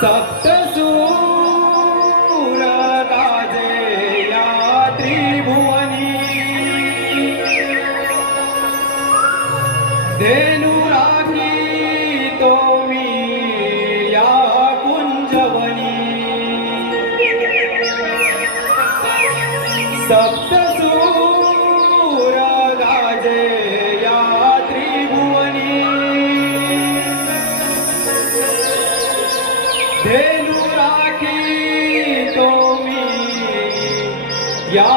सप्तसूर गाजे या त्रिभुवनी धेनु राखी तो मी या कुंजवनी सप्तसूर गाजे या त्रिभुवनी धेनु राखी तो मी या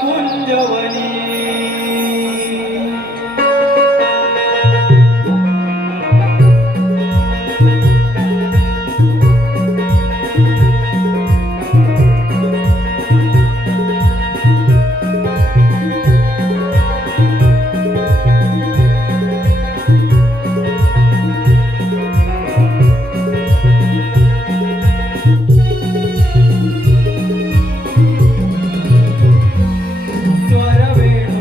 कुंजवनी स्वरवेणू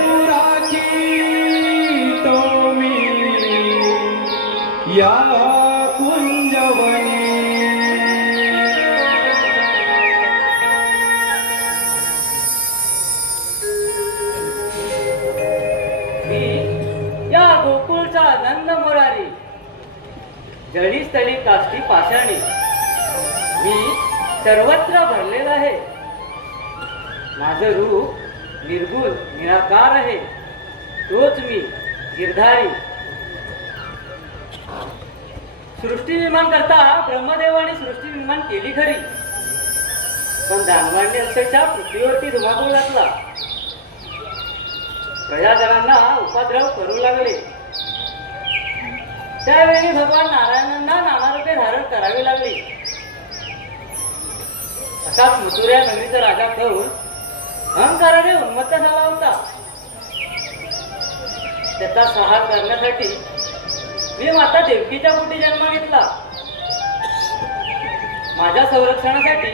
वेणू राखी तो मी या कुंजवनी. मी या गोकुळचा नंद मुरारी, जळी स्थळी काष्टी पाषाणी, मी सर्वत्र भरलेला आहे. माझं रूप निर्गुण निराकार आहे, तोच मी गिरधारी. सृष्टी निर्माण करता ब्रह्मदेवाने सृष्टी निर्माण केली खरी, पण दानवांनी अक्षरशः पृथ्वीवरती धुमाकूळ घातला. प्रजाजनांना उपद्रव करू लागले. त्यावेळी भगवान नारायणांना नाना रूपे धारण करावी लागली. असाच मथुरा नगरीचा राजा कहून अहंकाराने उन्मत्त झाला होता. त्याचा सहार करण्यासाठी मी माता देवकीच्या पोटी जन्म घेतला. माझ्या संरक्षणासाठी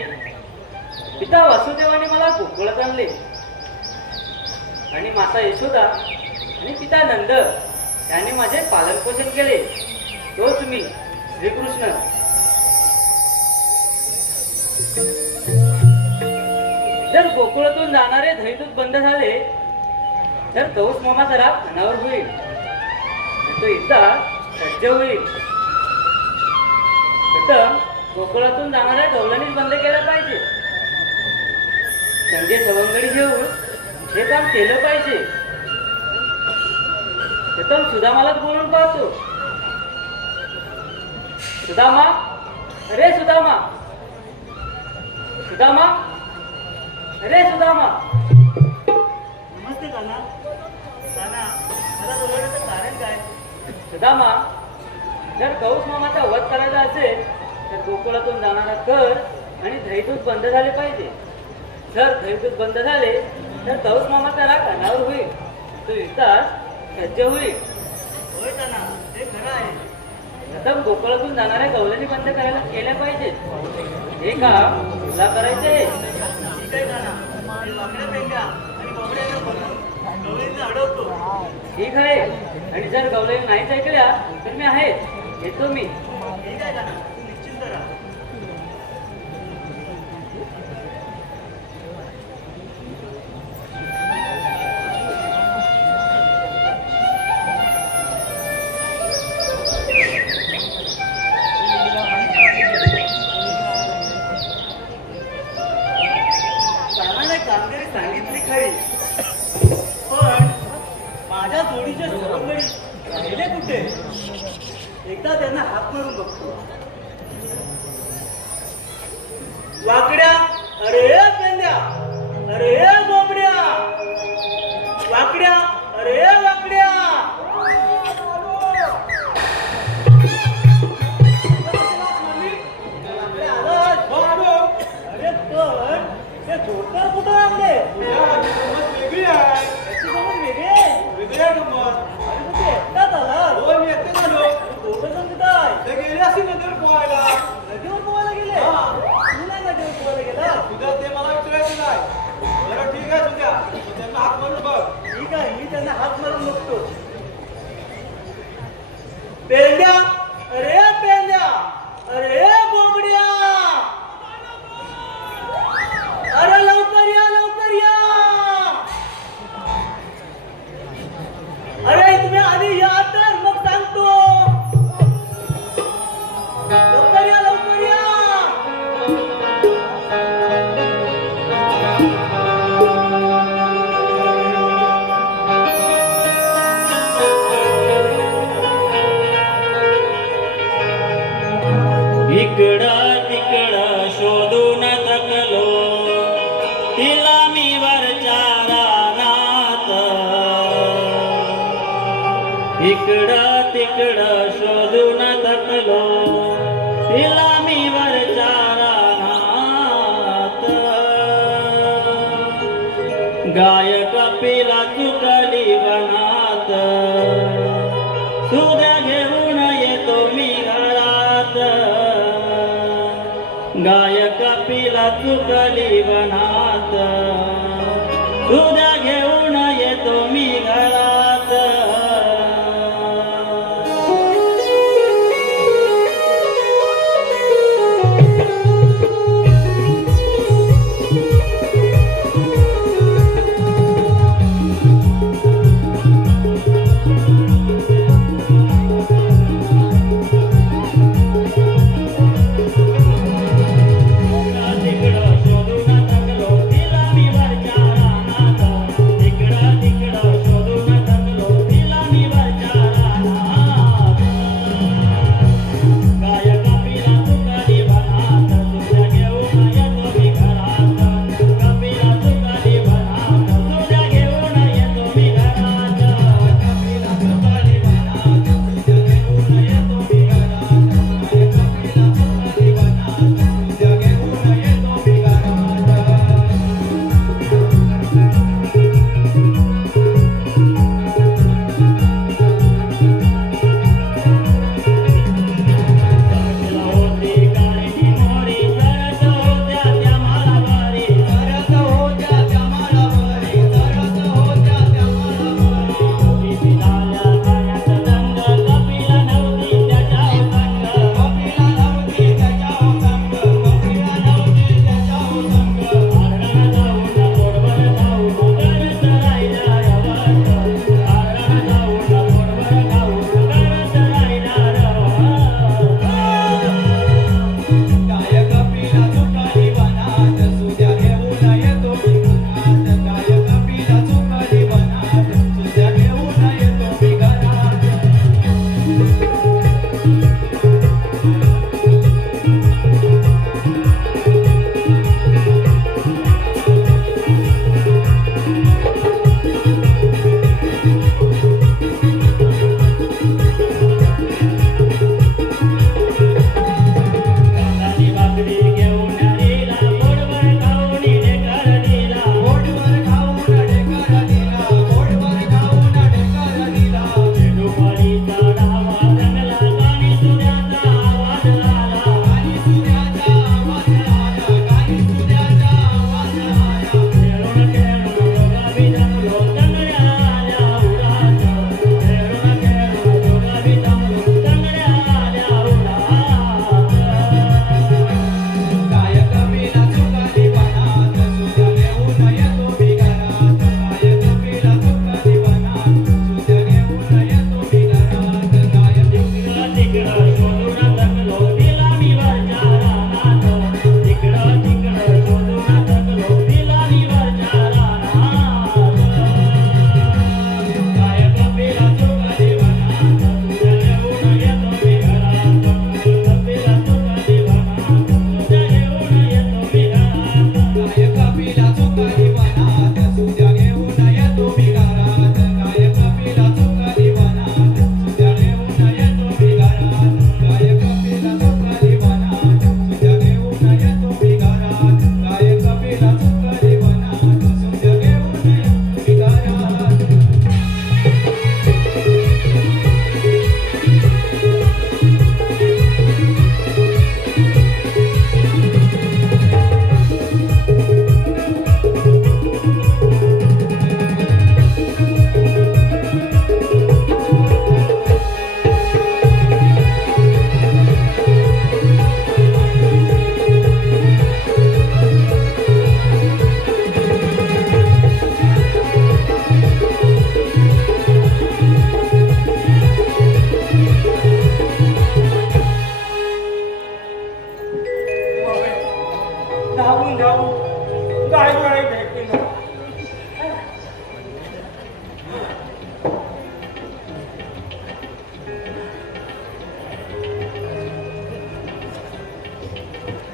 पिता वासुदेवाने मला गोकुळात आणले आणि माता यशोदा आणि पिता नंद यांनी माझे पालनपोषण केले. तोच मी श्रीकृष्ण. जर गोकुळातून जाणारे दहीदूत बंद झाले तर तोच मामाचा राग अनावर होईल, तो एकदा सज्ज होईल. प्रथम गोकुळातून जाणाऱ्या गवळणीच बंद केलं पाहिजे. संगे सवंगडी घेऊन हे काम केलं पाहिजे. प्रथम सुदामालाच बोलून पाहतो. सुदामा, अरे सुदामा, सुदामा, अरे सुदामा. नमस्ते काना. काना, मला बोलवण्याचं कारण काय? सुदामा, जर कौस मामाचा वध करायचा असेल तर गोकुळातून जाणारा कर आणि दहीदूत बंद झाले पाहिजे. जर दहीदूत बंद झाले तर कौस मामाचा राग अनावर होईल, तो युद्धास सज्ज होईल. होय काना, ते खरं आहे. प्रथम गोकुळातून जाणाऱ्या गवळणी बंद करायला केल्या पाहिजेत. हे काम तुला करायचे आहे. ठीक आहे काना. मी वाकड्या पेंड्या आणि कोंबड्यांना बोलून गवळींना अडवतो. ठीक आहे, आणि जर गवळणी नाहीच ऐकल्या तर मी आहे, येतो मी. ठीक आहे काना, तू निश्चिंत राहा. कानाने कामगिरी सांगितली खरी, पण माझ्या जोडीचे सवंगडी राहिले कुठे? एकदा त्यांना हात मारून बघतो. वाकड्या, अरे पेंड्या, अरे बोबड्या, वाकड्या, अरे वाकड्या. अरे पण ते जोडदार कुठं आणले? वेगळी आहे. त्याची गमत वेगळी आहे. वेगळी आहे गंमत. अरे मग ते एकटाच आला. हो, मी एकटे झालो. दोघं जण कुठं आहे? ते गेले असतील नंतर पोहायला. नदीवर पोहायला गेले? हा. तू नाही नदीवर पोहायला गेला? तुझ्या ते मला विचारायचं नाही. बरं ठीक आहे तुझ्या, तू त्यांना हात मारून बघ. ठीक आहे, मी त्यांना हात मारून बघतो. पेंड्या, अरे पेंड्या, अरे बोबड्या, अरे लवकर या, लवकर या. अरे तुम्ही आधी या तर मग सांगतो. लवकर या, लवकर या. इकडं तिकडं शोधून थकलो, तिला मी वरच्या रानात. इकडं तिकडं शोधून थकलो, तिला मी वरच्या रानात. गाय कपिला चुकली वनात, सुद्या घेऊन येतो मी घरात. गाय कपिला चुकली वनात, सुद्या घेऊन येतो मी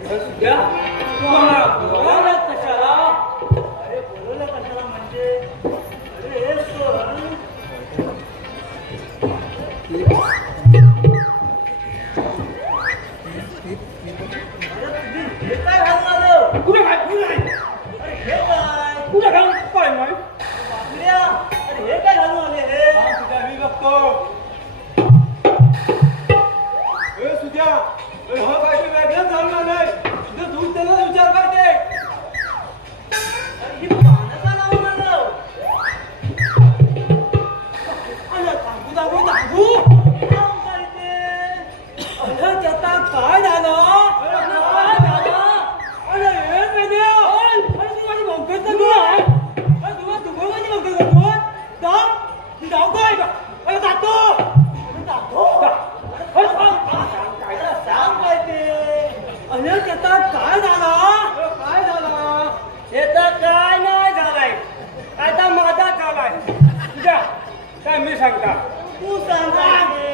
सुद्या तुम्हाला बोलावलं कशाला? अरे बोलवलं कशाला म्हणजे अरे हे सोड. अरे तुम्ही हे काय घालून आलो? कुठे काय कुठे नाही अरे हे काय कुठे काय काय नाही बापऱ्या, अरे हे काय घालून आले हे? सुद्या मी बघतो ए सुद्या हा काय ते वेगळंच झालं नाही तुझं दूध त्याला विचार पाहिजे अरे ही पानं का लावून आलं? अरे दागू दागू दागू हे लावून काय ते? अरे त्याचा काय झालं काय झालं अरे हे मेल्या अरे तू माझी भोंकत तू आहे अरे तू माझी भोंकत तू दाम जाऊ काय का अरे जातो अरे सांग काय ते? अरे त्याचा काय झाला काय झाला याचा काय नाही झालाय, आता माझा झालाय. तुझ्या काय मी सांगता तू सांग काय ते?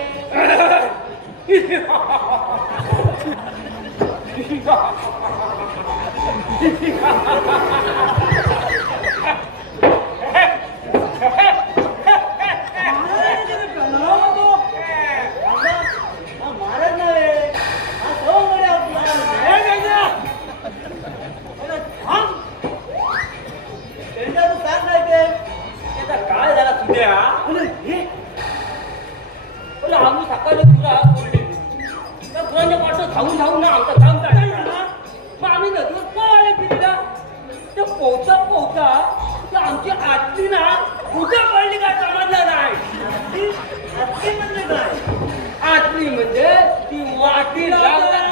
हा महाराज नव्हे, हा सवंगडी आपला. त्यांच्या तू सांग काय ते? याचा काय झाला सुद्या? बोला आम्ही सकाळी तुला बोलले त्या गुरांच्या पाठं धावून धावून ना आमचा काम चालला. मग आम्ही नदीवर पळायला गेलेला ते पोहता पोहता ते आमची आत्ती ना उद्या पडली काय समजलं नाही. आत्ती म्हणजे काय? आत्ती म्हणजे ती वाटी लावताना